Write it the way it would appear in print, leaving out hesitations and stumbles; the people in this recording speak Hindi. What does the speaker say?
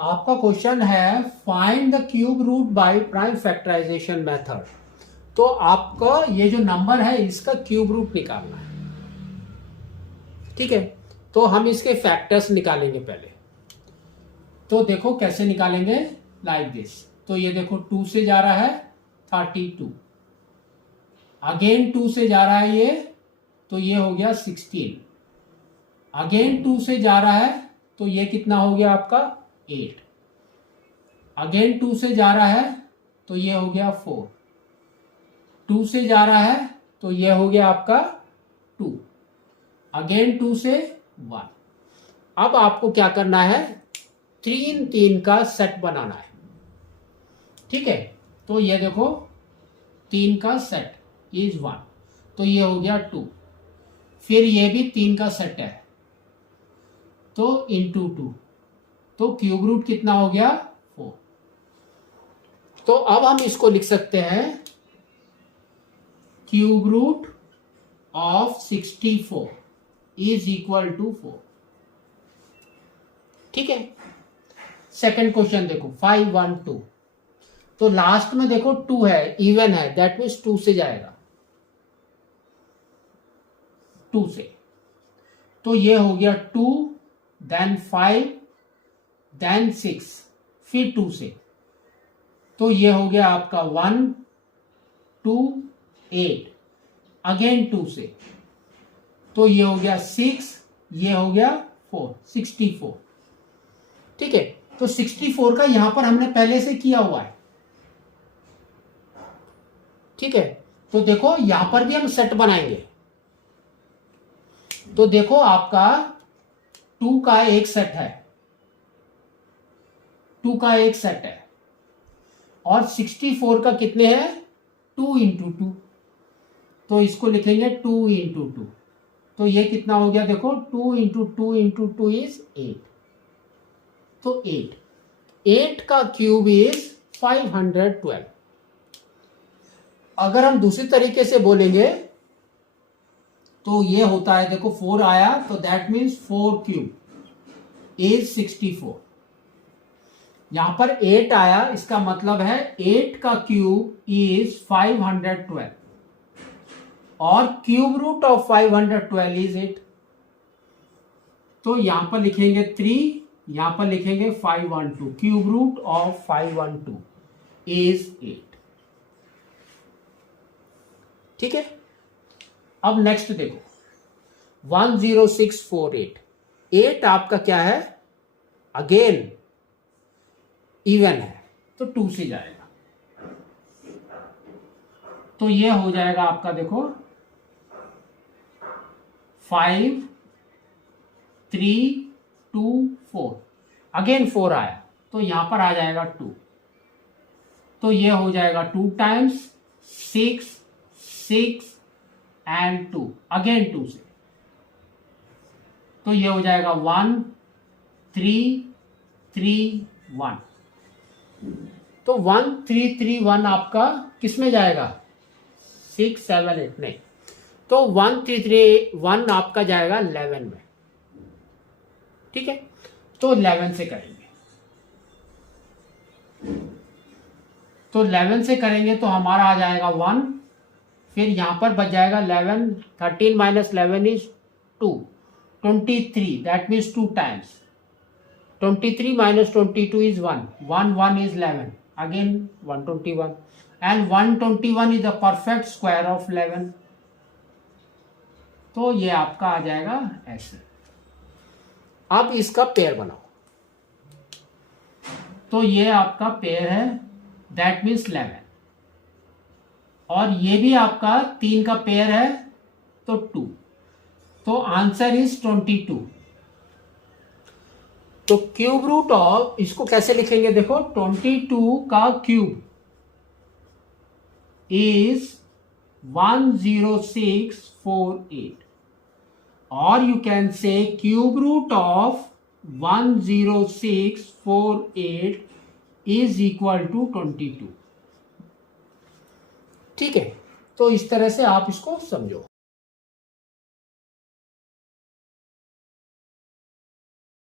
आपका क्वेश्चन है find the cube root by prime factorisation method. तो आपका ये जो नंबर है इसका क्यूब रूट निकालना है। ठीक है, तो हम इसके फैक्टर्स निकालेंगे पहले। तो देखो कैसे निकालेंगे, लाइक दिस। तो ये देखो 2 से जा रहा है 32, अगेन 2 से जा रहा है ये, तो ये हो गया 16, अगेन 2 से जा रहा है तो ये कितना हो गया आपका 8, अगेन 2 से जा रहा है तो ये हो गया 4, 2 से जा रहा है तो ये हो गया आपका 2, अगेन 2 से 1। अब आपको क्या करना है, 3 का सेट बनाना है। ठीक है, तो ये देखो 3 का सेट इज 1, तो ये हो गया 2, फिर ये भी 3 का सेट है तो इंटू 2, तो क्यूब रूट कितना हो गया 4। तो अब हम इसको लिख सकते हैं cube root of 64 is equal to 4। ठीक है, सेकंड क्वेश्चन देखो 512। तो लास्ट में देखो 2 है, इवन है, दैट मीन्स 2 से जाएगा, 2 से, तो ये हो गया 2, देन 5, देन 6, फिर 2 से, तो ये हो गया आपका 1, 2, 8, अगेन 2 से, तो ये हो गया 6, ये हो गया 4, 64। ठीक है, तो 64 का यहां पर हमने पहले से किया हुआ है। ठीक है, तो देखो यहां पर भी हम सेट बनाएंगे। तो देखो आपका 2 का एक सेट है, 2 का एक सेट है, और 64 का कितने हैं 2 इंटू 2, तो इसको लिखेंगे 2 इंटू 2, तो ये कितना हो गया देखो 2 इंटू 2 इंटू 2 इज 8, तो 8 का क्यूब इज 512। अगर हम दूसरी तरीके से बोलेंगे तो ये होता है, देखो 4 आया तो दैट मीन्स 4 क्यूब इज 64। यहां पर 8 आया, इसका मतलब है 8 का क्यूब इज 512, और क्यूब रूट ऑफ 512 इज 8। तो यहां पर लिखेंगे 3, यहां पर लिखेंगे 512, क्यूब रूट ऑफ 512 इज 8। ठीक है, अब नेक्स्ट देखो 10648। 8 आपका क्या है, अगेन इवन है, तो 2 से जाएगा, तो ये हो जाएगा आपका देखो 5, 3, 2, 4, अगेन 4 आया तो यहां पर आ जाएगा 2, तो ये हो जाएगा 2 टाइम्स 6, 6 एंड 2, अगेन 2 से, तो ये हो जाएगा 1, 3, 3, 1, तो 1, 3, 3, 1 आपका किस में जाएगा 6, 7, 8 नहीं, तो 1, 3, 3, 1 आपका जाएगा 11 में। ठीक है, तो 11 से करेंगे, तो 11 से करेंगे तो हमारा आ जाएगा 1, फिर यहां पर बच जाएगा 11, 13 minus 11 is 2, 23, that means 2 times, 23 minus 22 is 1, 1, 1 is 11, again 121, and 121 is the perfect square of 11, तो ये आपका आ जाएगा ऐसे। अब इसका पेयर बनाओ, तो ये आपका पेयर है, दैट मीन्स 11, और ये भी आपका 3 का पेयर है तो 2, तो आंसर इज 22। तो क्यूब रूट ऑफ, इसको कैसे लिखेंगे देखो, 22 का क्यूब इज 10648, और you can say cube root of 10648 is equal to 22। ठीक है, तो इस तरह से आप इसको समझो।